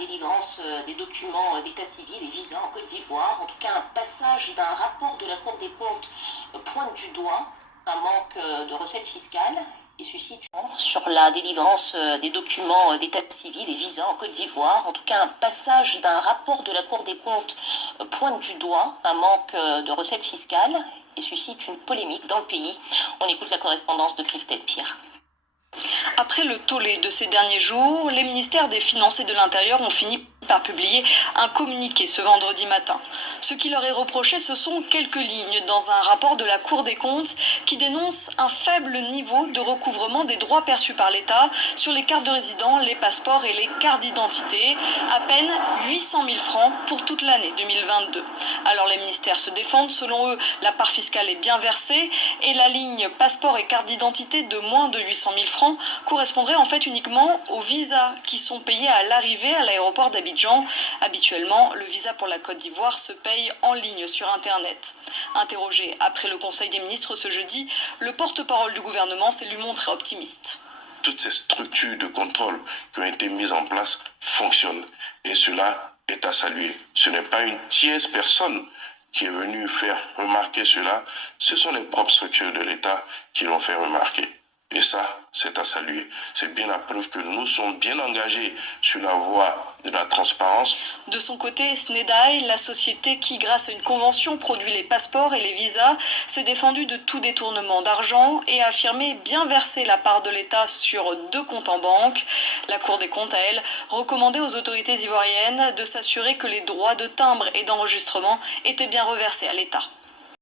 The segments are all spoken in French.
délivrance des documents d'état civil et visa en Côte d'Ivoire. En tout cas, un passage d'un rapport de la Cour des comptes pointe du doigt un manque de recettes fiscales et suscite sur la délivrance des documents d'état civil et visa en Côte d'Ivoire. En tout cas, un passage d'un rapport de la Cour des comptes pointe du doigt un manque de recettes fiscales et suscite une polémique dans le pays. On écoute la correspondance de Christelle Pire. Après le tollé de ces derniers jours, les ministères des Finances et de l'Intérieur ont fini par publier un communiqué ce vendredi matin. Ce qui leur est reproché, ce sont quelques lignes dans un rapport de la Cour des comptes qui dénonce un faible niveau de recouvrement des droits perçus par l'État sur les cartes de résident, les passeports et les cartes d'identité, à peine 800 000 francs pour toute l'année 2022. Alors les ministères se défendent, selon eux, la part fiscale est bien versée et la ligne passeport et carte d'identité de moins de 800 000 francs correspondrait en fait uniquement aux visas qui sont payés à l'arrivée à l'aéroport d'Abidjan. Habituellement, le visa pour la Côte d'Ivoire se paye en ligne sur Internet. Interrogé après le Conseil des ministres ce jeudi, le porte-parole du gouvernement s'est lui montré optimiste. Toutes ces structures de contrôle qui ont été mises en place fonctionnent et cela est à saluer. Ce n'est pas une tierce personne qui est venue faire remarquer cela, ce sont les propres structures de l'État qui l'ont fait remarquer. Et ça, c'est à saluer. C'est bien la preuve que nous sommes bien engagés sur la voie de la transparence. De son côté, SNEDAI, la société qui, grâce à une convention, produit les passeports et les visas, s'est défendue de tout détournement d'argent et a affirmé bien verser la part de l'État sur 2 comptes en banque. La Cour des comptes, à elle, recommandait aux autorités ivoiriennes de s'assurer que les droits de timbre et d'enregistrement étaient bien reversés à l'État.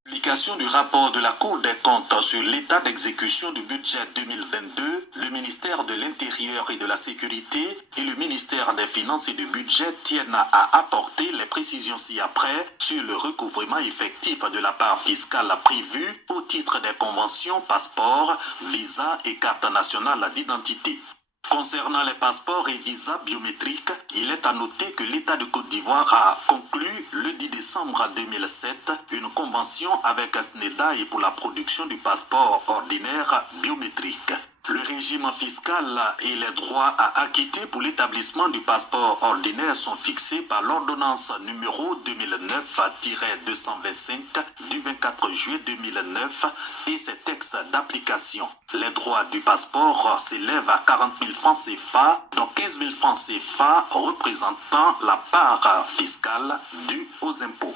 Publication du rapport de la Cour des comptes sur l'état d'exécution du budget 2022, le ministère de l'Intérieur et de la Sécurité et le ministère des Finances et du Budget tiennent à apporter les précisions ci-après sur le recouvrement effectif de la part fiscale prévue au titre des conventions passeports, visas et carte nationale d'identité. Concernant les passeports et visas biométriques, il est à noter que l'État de Côte d'Ivoire a conclu le 10 décembre 2007 une convention avec SNEDAI pour la production du passeport ordinaire biométrique. Le régime fiscal et les droits à acquitter pour l'établissement du passeport ordinaire sont fixés par l'ordonnance numéro 2009-225 du 24 juillet 2009 et ses textes d'application. Les droits du passeport s'élèvent à 40 000 francs CFA, dont 15 000 francs CFA représentant la part fiscale due aux impôts.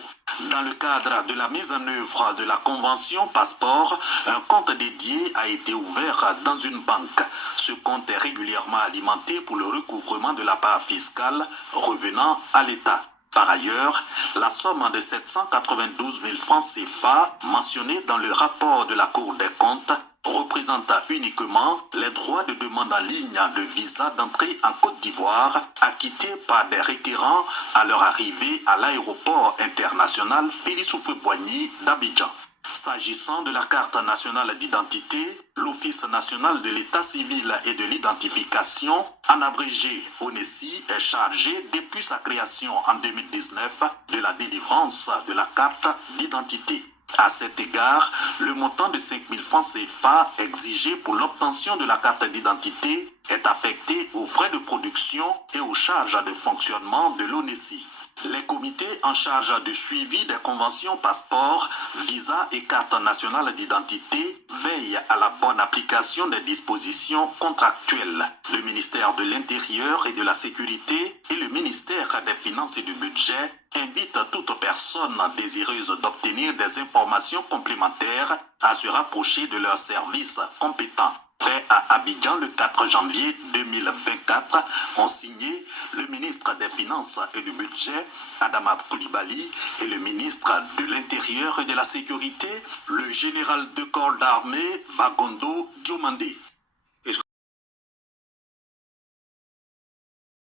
Dans le cadre de la mise en œuvre de la convention passeport, un compte dédié a été ouvert dans une banque. Ce compte est régulièrement alimenté pour le recouvrement de la part fiscale revenant à l'État. Par ailleurs, la somme de 792 000 francs CFA mentionnée dans le rapport de la Cour des comptes représente uniquement les droits de demande en ligne de visa d'entrée en Côte d'Ivoire acquittés par des requérants à leur arrivée à l'aéroport international Félix Houphouët-Boigny d'Abidjan. S'agissant de la carte nationale d'identité, l'Office national de l'état civil et de l'identification, en abrégé ONESI, est chargé depuis sa création en 2019 de la délivrance de la carte d'identité. À cet égard, le montant de 5 000 francs CFA exigé pour l'obtention de la carte d'identité est affecté aux frais de production et aux charges de fonctionnement de l'ONESI. Les comités en charge du suivi des conventions passeport, visa et carte nationale d'identité veillent à la bonne application des dispositions contractuelles. Le ministère de l'Intérieur et de la Sécurité et le ministère des Finances et du Budget invitent toute personne désireuse d'obtenir des informations complémentaires à se rapprocher de leurs services compétents. Fait à Abidjan le 4 janvier 2024, ont signé le ministre des Finances et du Budget, Adama Coulibaly, et le ministre de l'Intérieur et de la Sécurité, le général de corps d'armée, Vagondo Diomandé.